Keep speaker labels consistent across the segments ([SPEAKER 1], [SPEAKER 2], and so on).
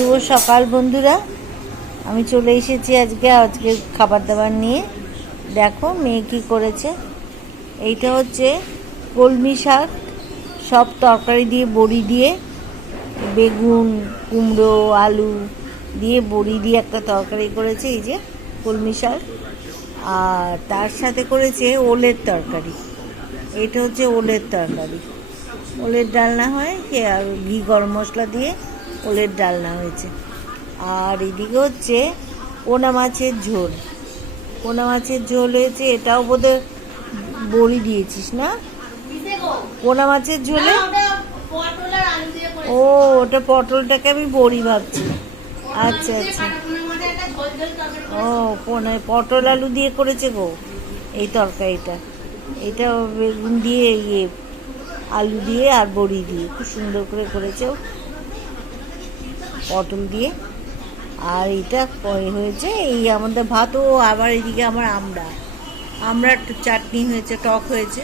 [SPEAKER 1] শুভ সকাল, বন্ধুরা। আমি চলে এসেছি আজকে আজকে খাবার দাবার নিয়ে। দেখো, মেয়ে কী করেছে। এইটা হচ্ছে কলমি শাক। সব তরকারি দিয়ে, বড়ি দিয়ে, বেগুন, কুমড়ো, আলু দিয়ে, বড়ি দিয়ে একটা তরকারি করেছে, এই যে কলমি শাক। আর তার সাথে করেছে ওলের তরকারি। এটা হচ্ছে ওলের তরকারি। ওলের ডালনা হয়, আর ঘি, গরম মশলা দিয়ে ওলের ডালনা হয়েছে। আর এদিকে হচ্ছে পোনা মাছের ঝোল। পোনা মাছের ঝোল হয়েছে এটাও বোধহয় বড়ি দিয়েছিস না? পোনা মাছের ঝোলে? ও ওটা পটলটাকে আমি বড়ি ভাবছি। আচ্ছা আচ্ছা। ও পোনা পটল আলু দিয়ে করেছে গো এই তরকারিটা। এটা বেগুন দিয়ে ইয়ে আলু দিয়ে আর বড়ি দিয়ে। খুব সুন্দর করে করেছে ও। পটল দিয়ে। আর এটা হয়েছে? এই আমাদের ভাতও, আবার এদিকে আমার আমরা। আমরা চাটনি হয়েছে, টক হয়েছে।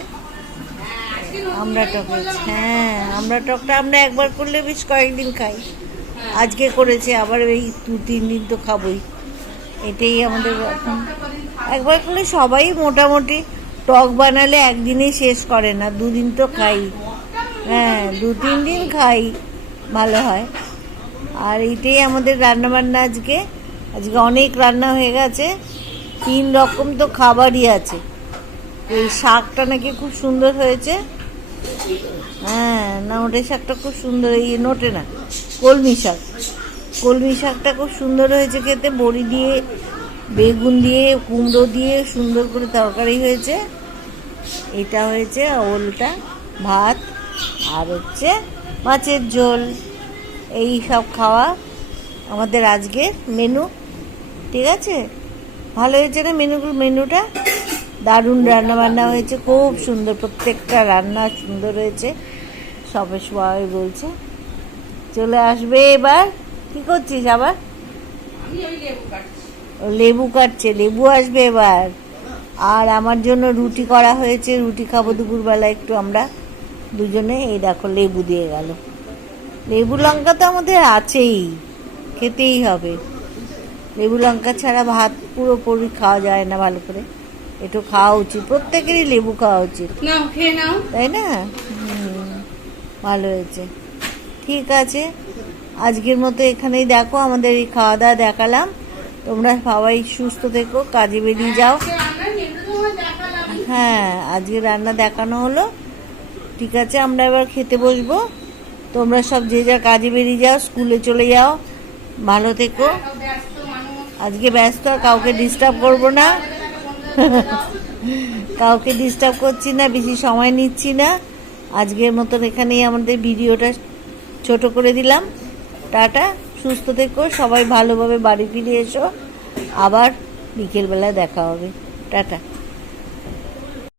[SPEAKER 1] আমরা টক হয়েছে হ্যাঁ আমরা টকটা আমরা একবার করলে বেশ কয়েকদিন খাই। আজকে করেছে, আবার এই দু, তিন দিন তো খাবই। এটাই আমাদের একবার করলে সবাই মোটামুটি টক বানালে একদিনেই শেষ করে না, দুদিন তো খাই। হ্যাঁ দু, তিন দিন খাই, ভালো হয়। আর এইটাই আমাদের রান্না বান্না আজকে। আজকে অনেক রান্না হয়ে গেছে। তিন রকম তো খাবারই আছে। এই শাকটা নাকি খুব সুন্দর হয়েছে। হ্যাঁ না ওটা শাকটা খুব সুন্দর। এই নোটে না, কলমি শাক। কলমি শাকটা খুব সুন্দর হয়েছে খেতে। বড়ি দিয়ে, বেগুন দিয়ে, কুমড়ো দিয়ে সুন্দর করে তরকারি হয়েছে। এটা হয়েছে ওলটা, ভাত, আর হচ্ছে মাছের ঝোল। এই সব খাওয়া আমাদের আজকের মেনু ঠিক আছে? ভালো হয়েছে না মেনুগুলো মেনুটা দারুণ রান্না বান্না হয়েছে খুব সুন্দর প্রত্যেকটা রান্না সুন্দর হয়েছে। সবে সবাই বলছে চলে আসবে এবার। কি করছিস আবার? লেবু কাটছে লেবু আসবে এবার। আর আমার জন্য রুটি করা হয়েছে রুটি খাব দুপুরবেলা একটু আমরা। দুজনে এই দেখো লেবু দিয়ে গেল। লেবু লঙ্কা তো আমাদের আছেই খেতেই হবে। লেবু লঙ্কা ছাড়া ভাত পুরোপুরি খাওয়া যায় না ভালো করে। একটু খাওয়া উচিত প্রত্যেকেরই লেবু খাওয়া উচিত। তাই না? ভালো হয়েছে। ঠিক আছে আজকের মতো এখানেই দেখো আমাদের এই খাওয়া দাওয়া দেখালাম। তোমরা সবাই সুস্থ থেকো কাজে বেরিয়ে যাও। হ্যাঁ আজকে রান্না দেখানো হলো। ঠিক আছে আমরা এবার খেতে বসবো। তোমরা সব যে যা কাজে বেরিয়ে যাও, স্কুলে চলে যাও, ভালো থেকো। আজকে ব্যস্ত, কাউকে ডিস্টার্ব করব না। কাউকে ডিস্টার্ব করছি না, বেশি সময় নিচ্ছি না। আজকের মতন এখানেই আমাদের ভিডিওটা ছোট করে দিলাম। টাটা, সুস্থ থেকো, সবাই ভালোভাবে বাড়ি ফিরে এসো। আবার বিকেলবেলা দেখা হবে। টাটা।